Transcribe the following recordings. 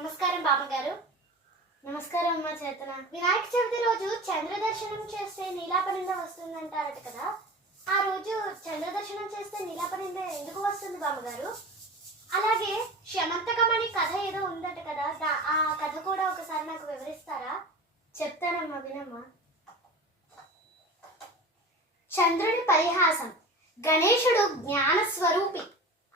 నమస్కారం బామ్మగారు నమస్కారం అమ్మ చేతన. వినాయక చవితి రోజు చంద్ర దర్శనం చేస్తే నీలాపనింద వస్తుందంటారట కదా. ఆ రోజు చంద్ర దర్శనం చేస్తే నీలాపనింద ఎందుకు వస్తుంది బామ్మగారు అలాగే శమంతకమణి కథ ఏదో ఉందట కదా. దా- ఆ కథ కూడా ఒకసారి నాకు వివరిస్తారా? చెప్తానమ్మా వినమ్మా. చంద్రుని పరిహాసం. గణేశుడు జ్ఞాన స్వరూప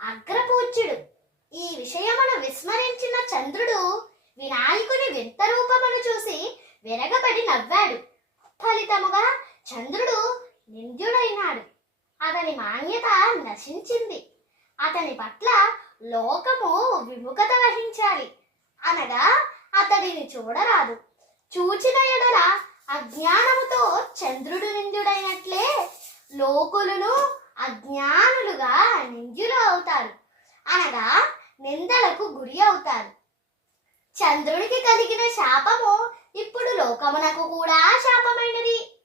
అగ్రపూజ్యుడు ఈ విషయమును విస్మరించిన చంద్రుడు వినాయకుని వింత రూపమును చూసి విరగబడి నవ్వాడు. ఫలితముగా చంద్రుడు నింద్యుడైనాడు. అతని మాన్యత నశించింది. అతని పట్ల లోకము విముఖత వహించాలి. అనగా అతడిని చూడరాదు. చూచిన ఎడల అజ్ఞానముతో చంద్రుడు నింద్యుడైనట్లే లోకులను అజ్ఞానులుగా నింద్యులు అవుతారు. అనగా నిందలకు గురి అవుతారు. చంద్రునికి కలిగిన శాపము ఇప్పుడు లోకమునకు కూడా శాపమైనది.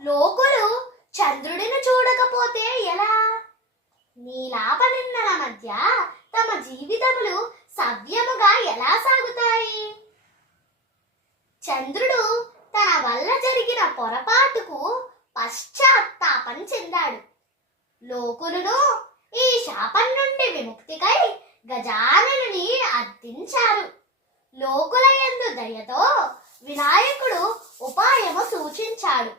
లోకులు చంద్రుడిని చూడకపోతే ఎలా? నీలాపనిందల మధ్య తమ జీవితములు సవ్యముగా ఎలా సాగుతాయి? చంద్రుడు తన వల్ల జరిగిన పొరపాటుకు పశ్చాత్తాపం చెందాడు. లోకులను ఈ శాపం నుండి విముక్తికై గజాననుని అర్థించారు. లోకుల యందు దయతో వినాయకుడు ఉపాయము సూచించాడు.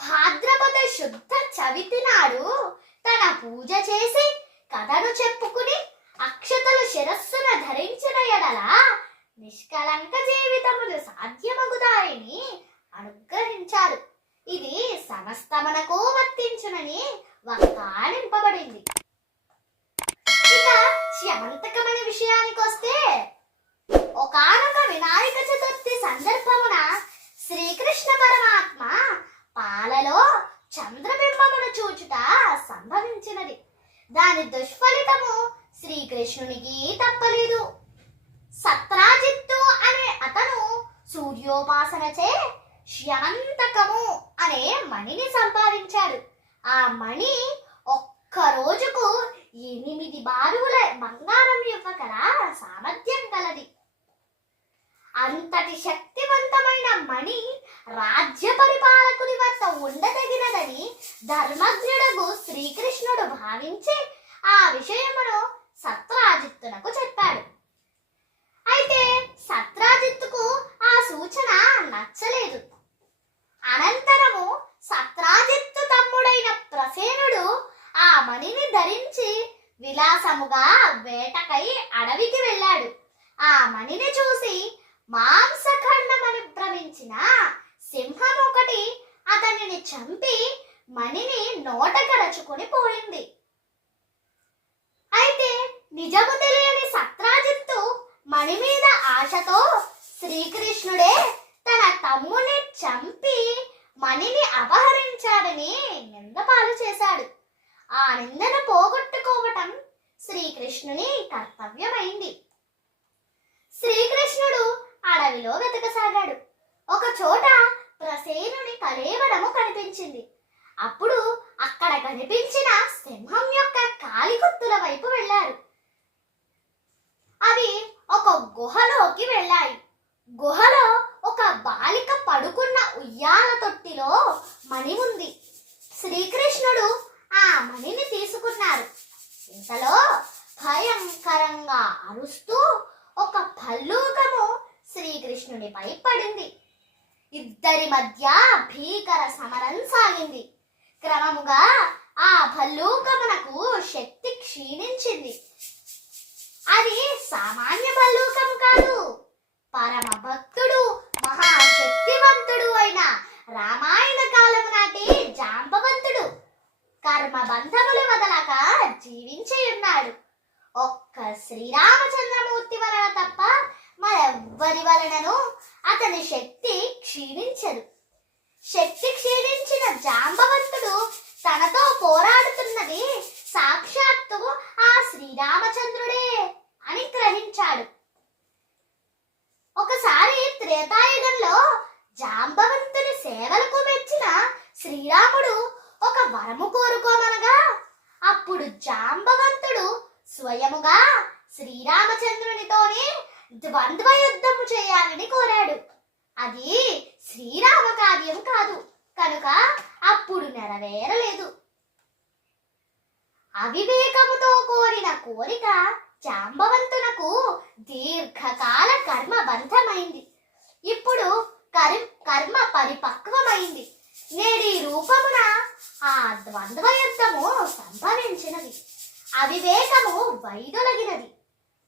భాద్రపద శుద్ధ చవితి నాడు తన పూజ చేసి కథను చెప్పుకుని అక్షతలు శిరస్సున ధరించిన ఎడల నిష్కలంక జీవితములు సాధ్యమగుతాయని అనుగ్రహించారు. ఇది సమస్తమనకు వర్తించునని వక్కాణింపబడింది ఇక శ్రీకృష్ణ పరమాత్మ పాలలో చంద్రబింబమును చూచుట సంభవించినది. దాని దుష్ఫలితము శ్రీకృష్ణునికి తప్పలేదు సత్రాజిత్తు అనే అతను సూర్యోపాసనచే శాంతకము అనే మణిని సంపాదించాడు. ఆ మణి ఒక్క రోజుకు ఎనిమిది బారువుల బంగారం ఇవ్వగల సామర్థ్యం కలది అంతటి శక్తివంతమైన మణి రాజ్య పరిపాలకుని వద్ద ఉండదగినదని ధర్మజ్ఞుడకు శ్రీకృష్ణుడు భావించి ఆ విషయమును సత్రాజిత్తునకు చెప్పాడు. అయితే సత్రాజిత్తుకు ఆ సూచన నచ్చలేదు. అనంతరము సత్రాజిత్తు తమ్ముడైన ప్రసేనుడు ఆ మణిని ధరించి విలాసముగా వేటకై అడవికి వెళ్ళాడు. ఆ మణిని చూసి మాంసఖండమని భ్రమించిన సింహం ఒకటి అతనిని చంపి మణిని నోటకరచుకొని పోయింది. అయితే నిజము తెలియని సత్రాజిత్తు మణి మీద ఆశతో శ్రీకృష్ణుడే తన తమ్ముని చంపి మణిని అపహరించాడని నిందపాలు చేశాడు. ఆ నిందను పోగొట్టుకోవటం శ్రీకృష్ణుని కర్తవ్యమైంది. శ్రీకృష్ణుడు అడవిలో వెతకసాగాడు. ఒక చోట ప్రసేనుని కలేవరము కనిపించింది. అప్పుడు అక్కడ కనిపించిన సింహం యొక్క కాలిగుత్తుల వైపు వెళ్ళారు. అవి ఒక గుహలోకి వెళ్ళాయి. గుహలో ఒక బాలిక పడుకున్న ఉయ్యాల తొట్టిలో మణి ఉంది. శ్రీకృష్ణుడు ఆ మణిని తీసుకున్నారు. ఇంతలో భయంకరంగా అరుస్తూ ఒక భల్లూకము శ్రీకృష్ణునిపై పడింది ఇద్దరి మధ్య భీకర సమరం సాగింది. క్రమముగా ఆ భల్లూకమునకు శక్తి క్షీణించింది. అది సామాన్య భల్లూకము కాదు. పరమ భక్తుడు మహాశక్తివంతుడు అయిన రామాయణ కాలం నాటి జాంబవంతుడు కర్మ బంధములు వదలక జీవించి ఉన్నాడు ఒక్క శ్రీరామచంద్రమూర్తి వలన తప్ప ఎవ్వరి వలనను అతని శక్తి క్షీణించదు. శక్తి క్షీణించిన జాంబవంతుడు తనతో పోరాడుతున్నది సాక్షాత్తు ఆ శ్రీరామచంద్రుడే అని గ్రహించాడు. ఒకసారి త్రేతాయుగంలో జాంబవంతుని సేవలకు మెచ్చిన శ్రీరాముడు ఒక వరము కోరుకోమనగా అప్పుడు జాంబవంతుడు స్వయముగా శ్రీరామచంద్రునితోనే ద్వంద్వ యుద్ధము చేయాలని కోరాడు. అది శ్రీరామ కార్యం కాదు. కనుక అప్పుడు నెరవేరలేదు. అవివేకముతో కోరిన కోరిక జాంబవంతునకు దీర్ఘకాల కర్మ బంధమైంది ఇప్పుడు కర్మ కర్మ పరిపక్వమైంది. నేడి రూపమున ఆ ద్వంద్వ యుద్ధము సంభవించినది. అవివేకము వైదొలగినది.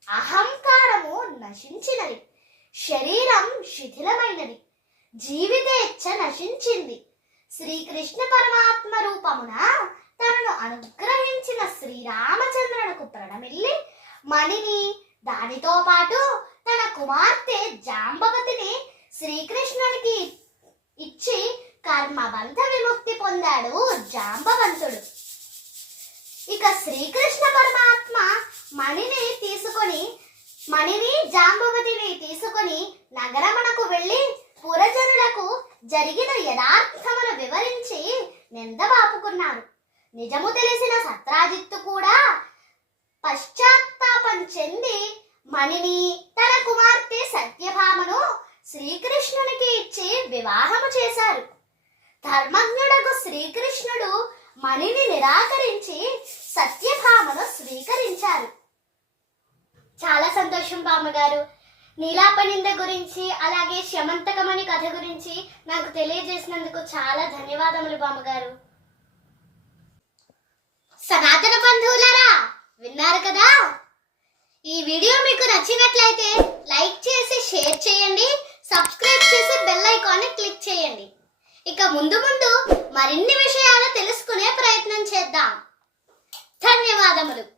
అహంకారము నశించినది. శరీరం శిథిలమైనది. జీవితేచ్ఛ నశించింది. శ్రీకృష్ణ పరమాత్మ రూపమున తనను అనుగ్రహించిన శ్రీరామచంద్రునకు ప్రణమిల్లి మణిని దానితో పాటు తన కుమార్తె జాంబవతిని శ్రీకృష్ణునికి ఇచ్చి కర్మబంధ విముక్తి పొందాడు జాంబవంతుడు. ఇక శ్రీకృష్ణ పరమాత్మ మణిని తీసుకొని మణిని జాంబవతిని తీసుకొని నగరమునకు వెళ్ళి పురజనులకు జరిగిన యథార్థమును వివరించి నిందబాపుకున్నారు నిజము తెలిసిన సత్రాజిత్తు కూడా పశ్చాత్తాపం చెంది మణిని తన కుమార్తె సత్యభామను శ్రీకృష్ణునికి ఇచ్చి వివాహము చేశారు. ధర్మజ్ఞుడకు శ్రీకృష్ణుడు మణిని నిరాకరించి సత్యభామను స్వీకరించారు. చాలా సంతోషం బామ్మగారు. నీలాపనింద గురించి అలాగే శమంతకమని కథ గురించి నాకు తెలియజేసినందుకు చాలా ధన్యవాదములు బామ్మగారు. సనాతన బంధువులారా విన్నారు కదా? ఈ వీడియో మీకు నచ్చినట్లయితే లైక్ చేసి షేర్ చేయండి సబ్స్క్రైబ్ చేసి బెల్ ఐకాన్ని క్లిక్ చేయండి. ఇక ముందు ముందు మరిన్ని విషయాలు తెలుసుకునే ప్రయత్నం చేద్దాం. ధన్యవాదములు.